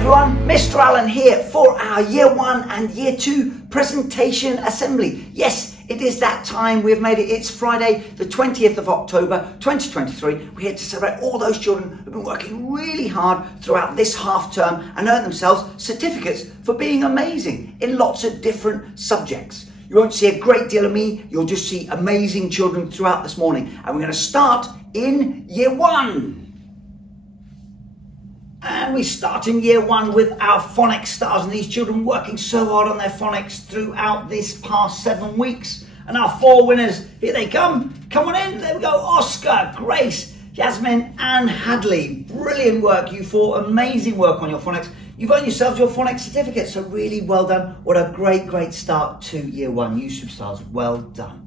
everyone, Mr. Allen here for our Year 1 and Year 2 presentation assembly. Yes, it is that time. We've made it. It's Friday, the 20th of October, 2023. We're here to celebrate all those children who've been working really hard throughout this half term and earned themselves certificates for being amazing in lots of different subjects. You won't see a great deal of me. You'll just see amazing children throughout this morning. And we're going to start in Year 1. And we start in Year 1 with our phonics stars, and these children working so hard on their phonics throughout this past 7 weeks. And our 4 winners, here they come. Come on in, there we go. Oscar, Grace, Yasmin and Hadley. Brilliant work, you 4. Amazing work on your phonics. You've earned yourselves your phonics certificate, so really well done. What a great start to Year 1. You superstars, well done.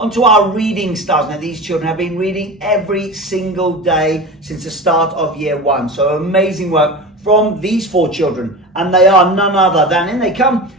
On to our reading stars. Now these children have been reading every single day since the start of Year 1. So amazing work from these 4 children. And they are none other than, in they come,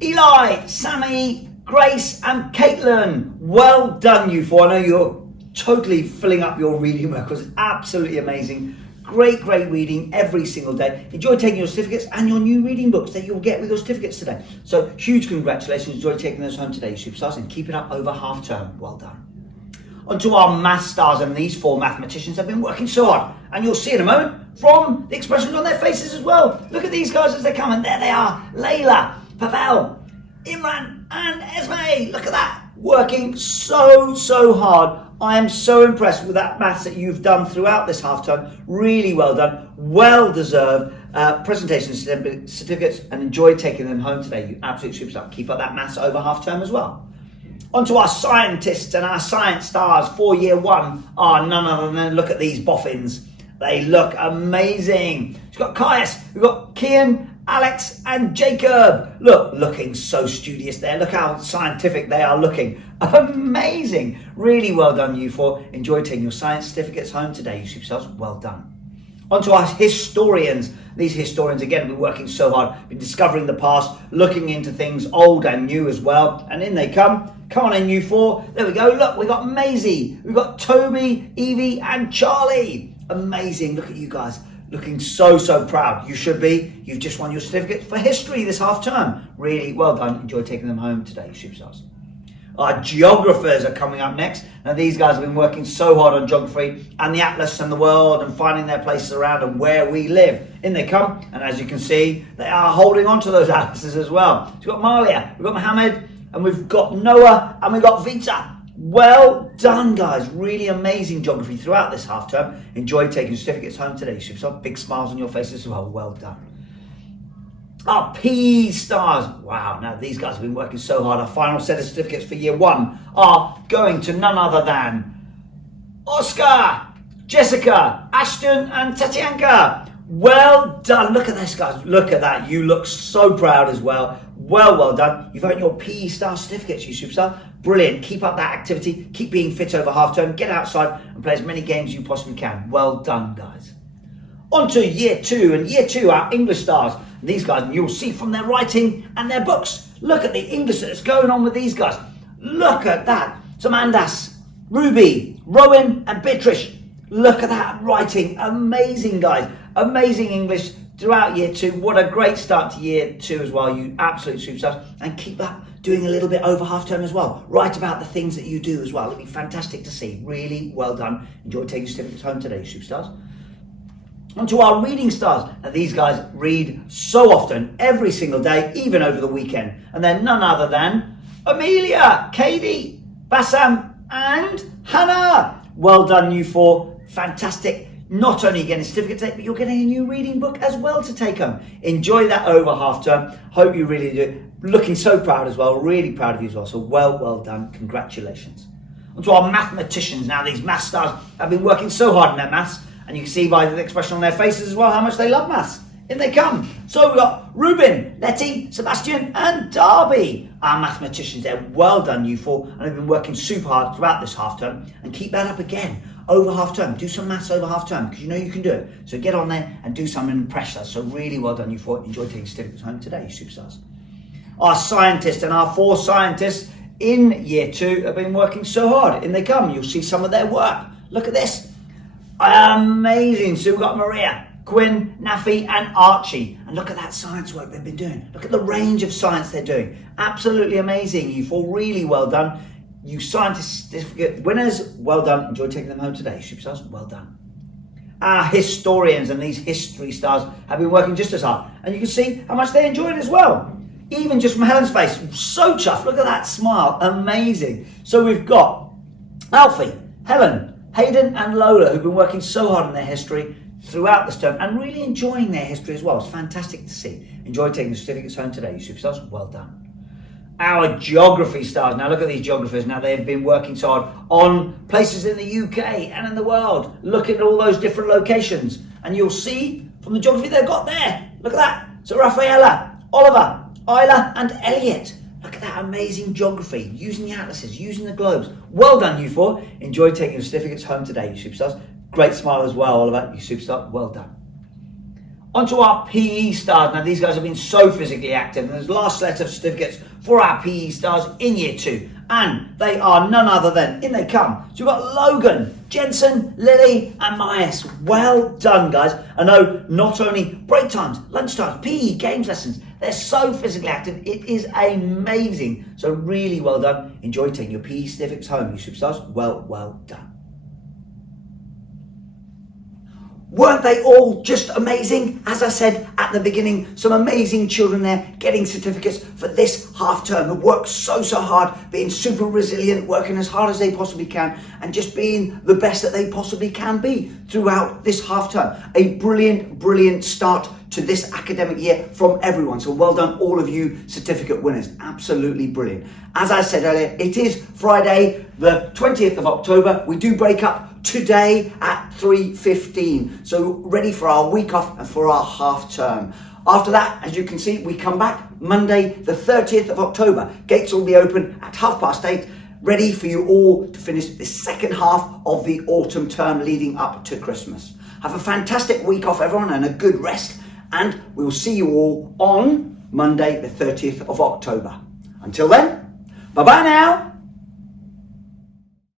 Eli, Sammy, Grace and Caitlin. Well done you 4. I know you're totally filling up your reading work. It was absolutely amazing. Great reading every single day. Enjoy taking your certificates and your new reading books that you'll get with your certificates today. So huge congratulations. Enjoy taking those home today, superstars, and keep it up over half term. Well done. On to our math stars, and these 4 mathematicians have been working so hard. And you'll see in a moment from the expressions on their faces as well. Look at these guys as they come, and there they are. Layla, Pavel, Imran and Esme. Look at that. Working so hard. I am so impressed with that maths that you've done throughout this half term. Really well done. Well deserved presentation certificates, and enjoy taking them home today. You absolute superstar. Keep up that maths over half term as well. On to our scientists, and our science stars for Year 1 are none other than, look at these boffins. They look amazing. We've got Caius, we've got Kian, Alex and Jacob. Look, looking so studious there. Look how scientific they are looking. Amazing. Really well done, you 4. Enjoy taking your science certificates home today, you superstars. Well done. On to our historians. These historians, again, have been working so hard, been discovering the past, looking into things old and new as well. And in they come. Come on in, you 4. There we go. Look, we've got Maisie, we've got Toby, Evie and Charlie. Amazing. Look at you guys. Looking so proud. You should be. You've just won your certificate for history this half term. Really well done. Enjoy taking them home today, superstars. Our geographers are coming up next. Now these guys have been working so hard on geography and the atlas and the world and finding their places around and where we live. In they come, and as you can see, they are holding on to those atlases as well. So we've got Malia, we've got Mohammed, and we've got Noah, and we've got Vita. Well done, guys. Really amazing geography throughout this half term. Enjoy taking certificates home today. Superstar. Big smiles on your faces as well. Well done. Our P stars. Wow, now these guys have been working so hard. Our final set of certificates for Year 1 are going to none other than Oscar, Jessica, Ashton and Tatianka. Well done. Look at this, guys. Look at that. You look so proud as well. Well done. You've earned your PE star certificates, you superstar. Brilliant. Keep up that activity. Keep being fit over half term. Get outside and play as many games as you possibly can. Well done, guys. On to Year 2. And Year 2, our English stars. And these guys, and you'll see from their writing and their books. Look at the English that's going on with these guys. Look at that. Samandas, Ruby, Rowan and Beatrice. Look at that writing. Amazing, guys. Amazing English throughout Year 2. What a great start to Year 2 as well. You absolute superstars. And keep that doing a little bit over half term as well. Write about the things that you do as well. It'll be fantastic to see. Really well done. Enjoy taking certificates home today, superstars. On to our reading stars. Now these guys read so often, every single day, even over the weekend. And they're none other than Amelia, Katie, Bassam and Hannah. Well done, you 4. Fantastic. Not only getting a certificate today, but you're getting a new reading book as well to take home. Enjoy that over half term. Hope you really do. Looking so proud as well. Really proud of you as well. So well done. Congratulations. On to our mathematicians. Now these math stars have been working so hard in their maths. And you can see by the expression on their faces as well how much they love maths. In they come. So we've got Ruben, Letty, Sebastian and Darby. Our mathematicians there. Well done, you 4. And they've been working super hard throughout this half term. And keep that up again. Over half term. Do some maths over half term because you know you can do it. So get on there and do some and impress us. So really well done, you 4. Enjoy taking certificates home today, you superstars. Our scientists, and our 4 scientists in Year 2 have been working so hard. In they come. You'll see some of their work. Look at this. Amazing. So we've got Maria, Quinn, Nafi and Archie. And look at that science work they've been doing. Look at the range of science they're doing. Absolutely amazing. You four, really well done. You scientist certificate winners, well done. Enjoy taking them home today. Superstars, well done. Our historians and these history stars have been working just as hard. And you can see how much they enjoy it as well. Even just from Helen's face, so chuffed. Look at that smile, amazing. So we've got Alfie, Helen, Hayden and Lola, who've been working so hard on their history throughout this term and really enjoying their history as well. It's fantastic to see. Enjoy taking the certificates home today, you superstars. Well done. Our geography stars. Now look at these geographers. Now they've been working so hard on places in the UK and in the world. Look at all those different locations. And you'll see from the geography they've got there. Look at that. So Rafaela, Oliver, Isla and Elliot. Look at that amazing geography. Using the atlases, using the globes. Well done, you four. Enjoy taking your certificates home today, you superstars. Great smile as well, Oliver. You superstar. Well done. On to our PE stars. Now these guys have been so physically active, and there's the last set of certificates for our PE stars in year 2. And they are none other than, in they come. So we've got Logan, Jensen, Lily and Myers. Well done, guys. I know not only break times, lunch times, PE, games lessons, they're so physically active. It is amazing. So really well done. Enjoy taking your PE certificates home, you superstars. Well done. Weren't they all just amazing? As I said at the beginning, some amazing children there getting certificates for this half term, who worked so hard, being super resilient, working as hard as they possibly can, and just being the best that they possibly can be throughout this half term. A brilliant start to this academic year from everyone. So well done, all of you certificate winners. Absolutely brilliant. As I said earlier, it is Friday, the 20th of October. We do break up today at 3:15. So ready for our week off and for our half term. After that, as you can see, we come back Monday, the 30th of October. Gates will be open at 8:30, ready for you all to finish the second half of the autumn term leading up to Christmas. Have a fantastic week off, everyone, and a good rest. And we'll see you all on Monday, the 30th of October. Until then, bye-bye now.